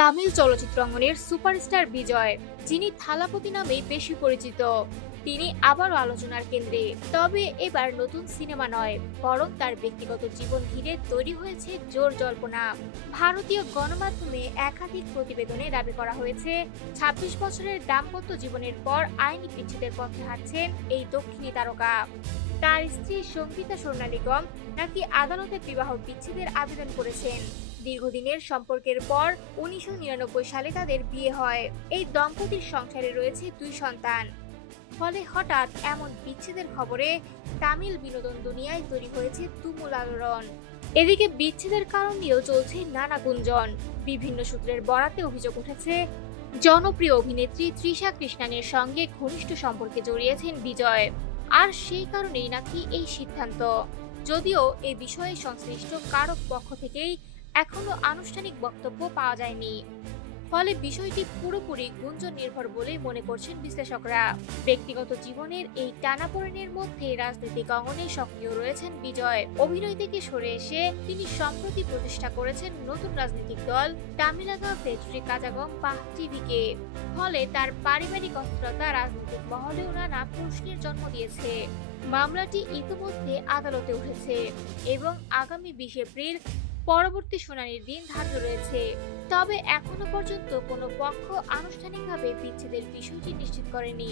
তামিল চলচ্চিত্র অঙ্গনের সুপারস্টার বিজয়, যিনি থালাপতি নামেই বেশি পরিচিত, তিনি আবারও আলোচনার কেন্দ্রে। তবে এবার নতুন সিনেমা নয়, বরং তার ব্যক্তিগত জীবন ঘিরে তৈরি হয়েছে জোর জল্পনা। ভারতীয় গণমাধ্যমে একাধিক প্রতিবেদনে দাবি করা হয়েছে ২৬ বছরের দাম্পত্য জীবনের পর আইনি বিচ্ছেদের পথে হাঁটছেন এই দক্ষিণী তারকা। তার স্ত্রী সঙ্গীতা স্বর্ণালী নাকি আদালতে বিবাহ বিচ্ছেদের আবেদন করেছেন। দীর্ঘদিনের সম্পর্কের পর ১৯৯৯ সালে তাদের বিয়ে হয়। এই দম্পতির সংসারে রয়েছে ২ সন্তান। ফলে হঠাৎ এমন বিচ্ছেদের খবরে তামিল বিনোদন দুনিয়ায় তৈরি হয়েছে তুমুল আলোড়ন। এদিকে বিচ্ছেদের কারণ নিয়েও চলছে নানা গুঞ্জন। বিভিন্ন সূত্রের বরাতে অভিযোগ উঠেছে, জনপ্রিয় অভিনেত্রী তৃষা কৃষ্ণানের সঙ্গে ঘনিষ্ঠ সম্পর্কে জড়িয়েছেন বিজয়, আর সেই কারণেই নাকি এই সিদ্ধান্ত। যদিও এ বিষয়ে সংশ্লিষ্ট কারো পক্ষ থেকেই এখনো আনুষ্ঠানিক বক্তব্য পাওয়া যায়নি। ফলে বিষয়টি পুরোপুরি গুঞ্জন নির্ভর বলে মনে করছেন বিশ্লেষকরা। ব্যক্তিগত জীবনের এই টানাপোড়েনের মধ্যে রাজনৈতিক অঙ্গনে সক্রিয় রয়েছেন বিজয়। অভিনয় থেকে সরে এসে তিনি সম্প্রতি প্রতিষ্ঠা করেছেন নতুন রাজনৈতিক দল তামিলাগা ভেট্রি কাজাগম পাহটিভিকে। ফলে তার পারিবারিক অস্থিরতা রাজনৈতিক মহলেও নানা প্রশ্নের জন্ম দিয়েছে। মামলাটি ইতিমধ্যে আদালতে উঠেছে এবং আগামী ২০ এপ্রিল পরবর্তী শুনানির দিন ধার্য রয়েছে। তবে এখনো পর্যন্ত কোনো পক্ষ আনুষ্ঠানিকভাবে বিচ্ছেদের বিষয়টি নিশ্চিত করেনি।